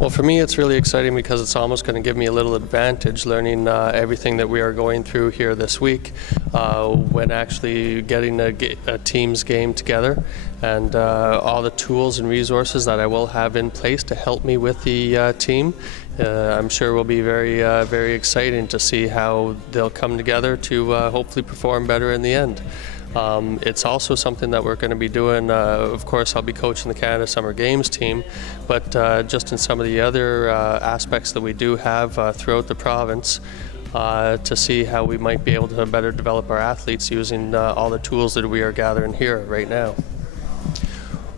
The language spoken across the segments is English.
Well, for me, it's really exciting because it's almost going to give me a little advantage learning everything that we are going through here this week when actually getting a team's game together, and all the tools and resources that I will have in place to help me with the team. I'm sure will be very exciting to see how they'll come together to hopefully perform better in the end. It's also something that we're going to be doing. Of course, I'll be coaching the Canada Summer Games team, but just in some of the other aspects that we do have throughout the province, to see how we might be able to better develop our athletes using all the tools that we are gathering here right now.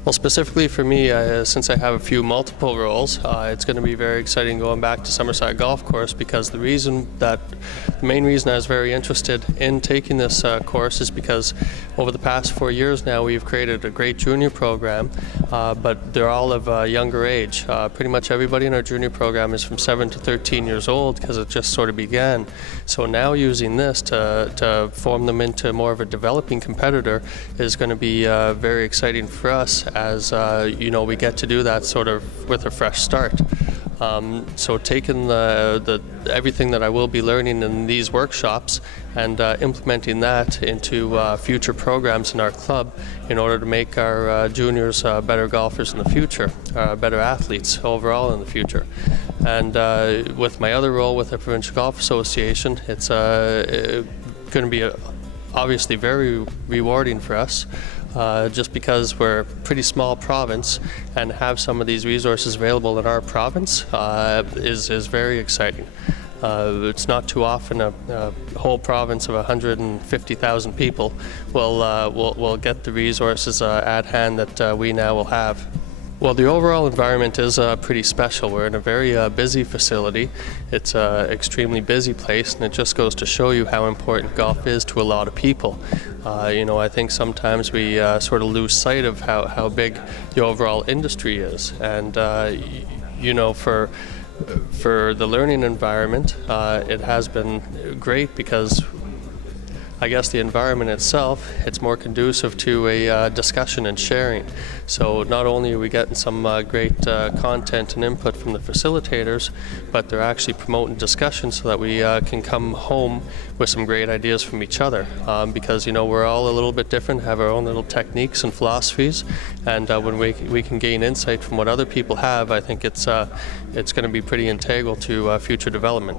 Well, specifically for me, since I have a few multiple roles, it's going to be very exciting going back to Summerside Golf Course, because the main reason I was very interested in taking this course is because over the past 4 years now we've created a great junior program, but they're all of younger age. Pretty much everybody in our junior program is from 7 to 13 years old because it just sort of began. So now using this to form them into more of a developing competitor is going to be very exciting for us, as we get to do that sort of with a fresh start. So taking everything that I will be learning in these workshops and implementing that into future programs in our club in order to make our juniors better golfers in the future, better athletes overall in the future. And with my other role with the Provincial Golf Association, it's going to be obviously very rewarding for us. Just because we're a pretty small province and have some of these resources available in our province is very exciting. It's not too often a whole province of 150,000 people will get the resources at hand that we now will have. Well, the overall environment is pretty special. We're in a very busy facility. It's an extremely busy place, and it just goes to show you how important golf is to a lot of people. I think sometimes we sort of lose sight of how big the overall industry is, and for the learning environment, it has been great because I guess the environment itself, it's more conducive to a discussion and sharing. So not only are we getting some great content and input from the facilitators, but they're actually promoting discussion so that we can come home with some great ideas from each other. Because we're all a little bit different, have our own little techniques and philosophies, and when we can gain insight from what other people have, I think it's going to be pretty integral to future development.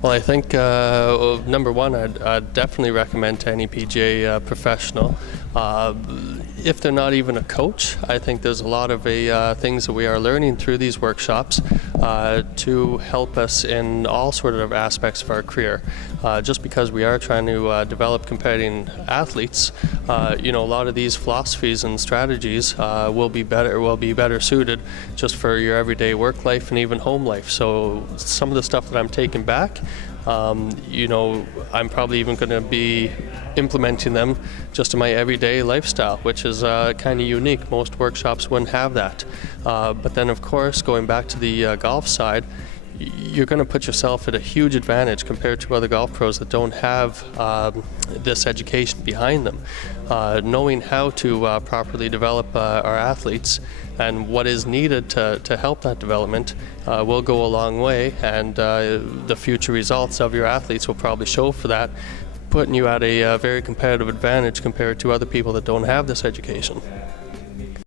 Well, I think number one, I'd definitely recommend to any PGA professional. If they're not even a coach, I think there's a lot of things that we are learning through these workshops to help us in all sort of aspects of our career. Just because we are trying to develop competing athletes, a lot of these philosophies and strategies will be better suited just for your everyday work life and even home life. So some of the stuff that I'm taking back, I'm probably even going to be implementing them just in my everyday lifestyle, which is kind of unique. Most workshops wouldn't have that. But then, of course, going back to the golf side, you're going to put yourself at a huge advantage compared to other golf pros that don't have this education behind them. Knowing how to properly develop our athletes and what is needed to help that development will go a long way, and the future results of your athletes will probably show for that, putting you at a very competitive advantage compared to other people that don't have this education.